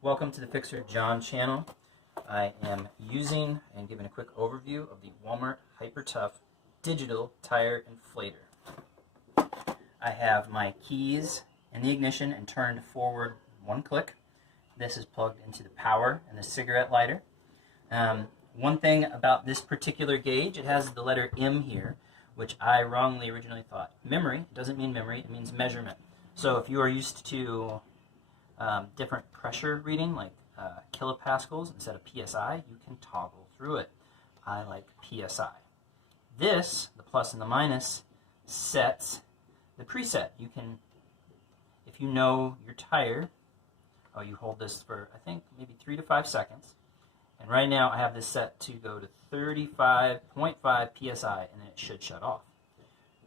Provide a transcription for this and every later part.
Welcome to the Fixer John channel. I am using and giving a quick overview of the Walmart HyperTough Digital Tire Inflator. I have my keys in the ignition and turned forward one click. This is plugged into the power and the cigarette lighter. One thing about this particular gauge, it has the letter M here, which I wrongly originally thought memory. It doesn't mean memory, it means measurement. So if you are used to different pressure reading, like kilopascals instead of PSI, you can toggle through it. I like PSI. This, the plus and the minus, sets the preset. You can, if you know your tire, you hold this for, I think, maybe 3 to 5 seconds. And right now I have this set to go to 35.5 PSI, and then it should shut off.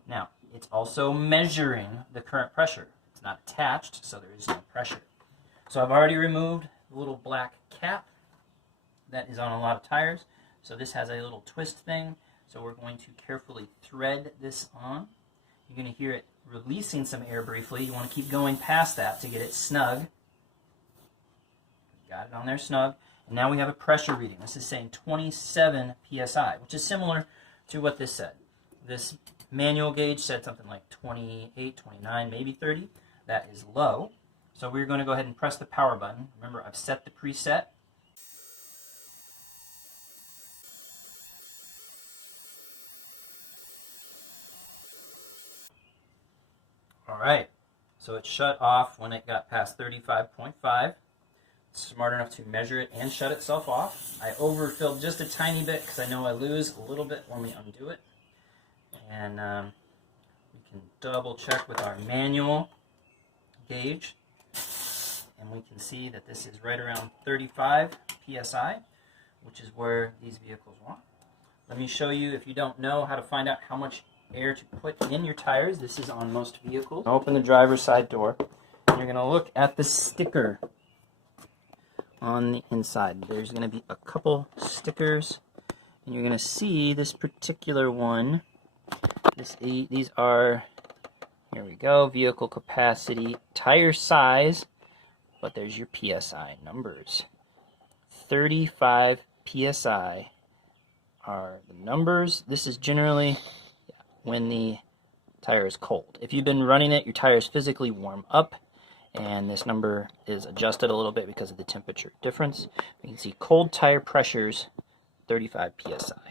Now, it's also measuring the current pressure. It's not attached, so there is no pressure. So I've already removed the little black cap that is on a lot of tires. So this has a little twist thing. So we're going to carefully thread this on. You're going to hear it releasing some air briefly. You want to keep going past that to get it snug. Got it on there snug. And now we have a pressure reading. This is saying 27 PSI, which is similar to what this said. This manual gauge said something like 28, 29, maybe 30. That is low. So we're going to go ahead and press the power button. Remember, I've set the preset. All right, so it shut off when it got past 35.5. Smart enough to measure it and shut itself off. I overfilled just a tiny bit because I know I lose a little bit when we undo it. And we can double check with our manual gauge. And we can see that this is right around 35 PSI, which is where these vehicles want. Let me show you, if you don't know how to find out how much air to put in your tires. This is on most vehicles. Open the driver's side door, and you're going to look at the sticker on the inside. There's going to be a couple stickers, and you're going to see this particular one. These are, here we go, vehicle capacity, tire size, but there's your PSI numbers. 35 PSI are the numbers. This is generally when the tire is cold. If you've been running it, your tires physically warm up, and this number is adjusted a little bit because of the temperature difference. You can see cold tire pressures, 35 PSI.